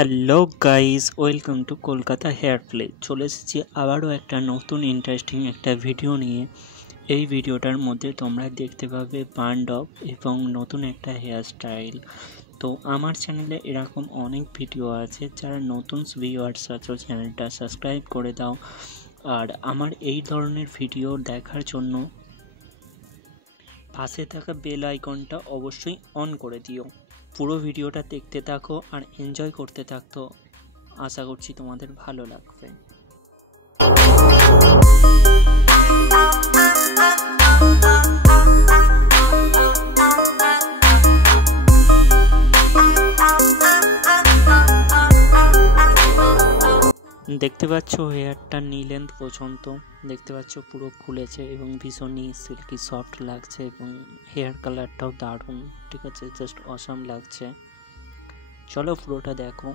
Hello guys, welcome to Kolkata hair play. চলে এসেছি আবারও একটা নতুন ইন্টারেস্টিং একটা ভিডিও নিয়ে। এই ভিডিওটার মধ্যে তোমরা দেখতে পাবে বান্ড অফ এবং নতুন একটা হেয়ার স্টাইল। তো আমার চ্যানেলে এরকম অনেক ভিডিও আছে, যারা নতুন ভিউয়ার্স আছো চ্যানেলটা সাবস্ক্রাইব করে দাও। আর আমার এই ধরনের ভিডিও দেখার জন্য পাশে থাকা বেল আইকনটা অবশ্যই অন করে দিও। পুরো ভিডিওটা দেখতে থাকো আর এনজয় করতে থাকো। আশা করছি তোমাদের ভালো লাগবে। দেখতে পাচ্ছ হেয়ারটা নি লেন্থ পর্যন্ত দেখতে পাচ্ছ পুরো খুলেছে এবং ভীষণই সিল্কি সফট লাগছে এবং হেয়ার কালারটাও দারুণ, ঠিক আছে, জাস্ট অসাম লাগছে। চলো পুরোটা দেখো।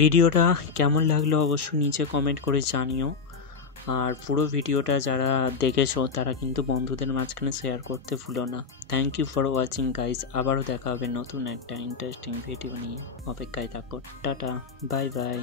ভিডিওটা কেমন লাগলো অবশ্যই নিচে কমেন্ট করে জানিও। আর পুরো ভিডিওটা যারা দেখেছো তারা কিন্তু বন্ধুদের মাঝখানে শেয়ার করতে ভুলো না। Thank you for watching guys. আবারও দেখা হবে নতুন একটা ইন্টারেস্টিং ভিডিও নিয়ে। অপেক্ষায় থাকো। Tata, bye bye.